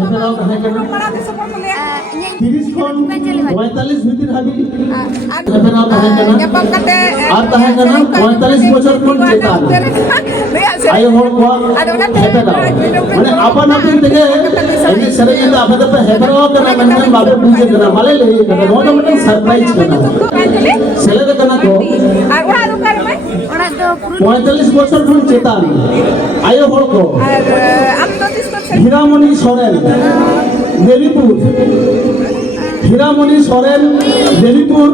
हेपेराव ताहे कना 30 खन 45 भितर हाबी हेपेराव ताहे कना आर ताहे कना 45 बछर खन चेतान आयो हर को हेपेराव माने आपन आपन तेगे एने सरे दा आपन पे हेपेराव कना मनन बाबे पूजे कना माले ले कना मोटा मोटा सरप्राइज कना सेले दे कना को আর ওরা দোকান ভাই ওরা তো 45 বছর খন চেতান আয়ো হর को আর আমনতিস করছে হীরামণি সরেন দেবীপুর হীরামণি সরেন দেবীপুর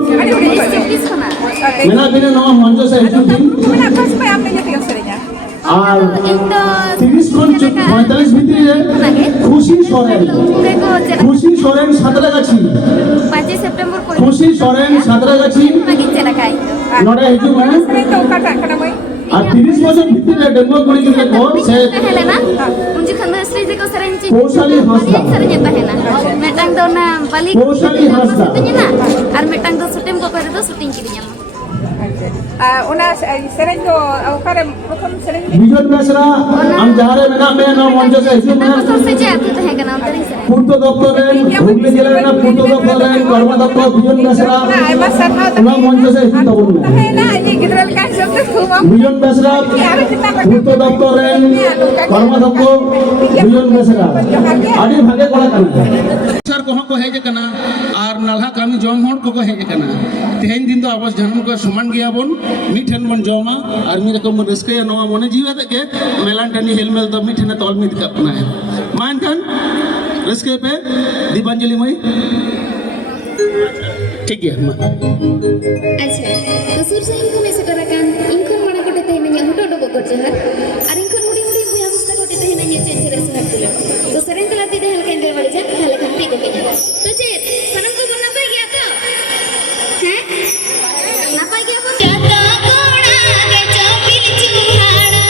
মেনা দিনে নমা মঞ্চ সে হিজুদিন না কস ভাই আপনি যেতে গেছেন না আর 30 খন 45 ভিতরে খুশি সরেন খুশি সরেন সাতরাগাছি 5 সেপ্টেম্বর করে খুশি সরেন সাতরাগাছি লাগিছে রাখাই নড়ে হিজু মানে তো কাটা কাটা ভাই আর 30 বছর ভিতরে ডেঙ্গু গুলি গিয়ে কোন সে হেলেনা উনজি খান শ্রী যে को सरेंची কৌশালী হাসদা सरेंची ताहेना मेटांग दो ना बाली কৌশালী হাসদা ना আর मेटांग दो शूटिंग को करे तो शूटिंग की दिया ওনা সেরেন তো ওখানে প্রথম সেরেন বিজন বেসরা আম যাহারে মেনা মে না মঞ্চ সে হিজু মানে तो से जे आते हैं का नाम तरी से পূর্ত দপ্তরের হুগলি জেলার না পূর্ত দপ্তরের কর্মদক্ষ বিজন বেসরা ওনা মঞ্চ সে হিজু তবন না এই গিদরাল কাজ করতে খুব বিজন বেসরা পূর্ত দপ্তরের কর্মদক্ষ বিজন বেসরা আদি ভাগে করা কানা सर को को हेज कना और नालहा कामी जम हण को हेज कना तेहेन दिन तो आवास जन्म को समान गया बन मिठन बन जमा और मेरे को रस्के नवा मने जीवा के मेलान टनी हेलमेल तो मिठन तोल मिद कपना है मान खान रस्के पे दीपांजलि मई ठीक है अच्छा तो सुर से इनको में सेटराकान इनको मना कोटे तेहना हुटो डो को जहर और इनको मुड़ी मुड़ी व्यवस्था कोटे तेहना ये चेंज रे सुना तुले तो सरेन तलाती दे हल्के अंदर वाले जा खाले खंती को तो जे सनम को बना पाए गया तो हैं ना पाए गया तो कोड़ा के चौपिल चुहाड़ा